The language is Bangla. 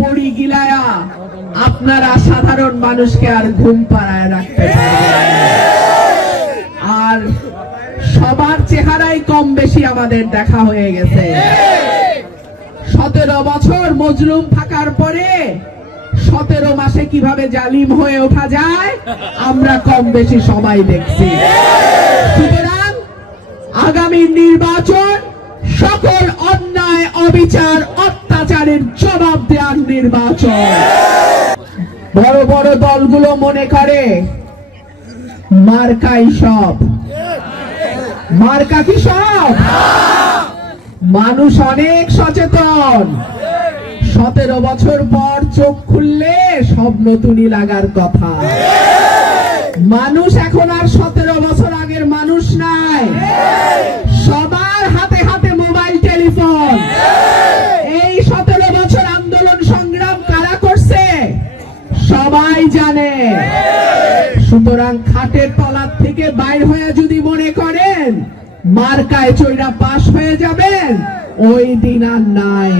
বড়ি গিলায়া আপনারা সাধারণ মানুষকে আর ঘুম পাড়ায় রাখতে পারবেন। আর সবার চেহারাই কম বেশি আমাদের দেখা হয়ে গেছে। 17 বছর মজলুম থাকার পরে 17 মাসে কিভাবে জালিম হয়ে ওঠা যায় আমরা কম বেশি সবাই দেখছি। সুতরাং আগামী নির্বাচন সকল অন্যায়, অবিচার, অত্যাচারের জবাব দেওয়ার নির্বাচন। বড় বড় দলগুলো মনে করে মার্কাই সব। মার্কা কি সব? মানুষ অনেক সচেতন। 17 বছর পর চোখ খুললে সব নতুনই লাগার কথা। মানুষ এখন আর 17 বছর আগের মানুষ নাই। সবার হাতে হাতে মোবাইল টেলিফোন। এই 17 বছর আন্দোলন সংগ্রাম কারা করছে সবাই জানে। সুতরাং খাটের তলার থেকে বাইর হয়ে যদি মনে করেন মার্কায় চৈরা পাশ হয়ে যাবেন, ওই দিন আর নাই।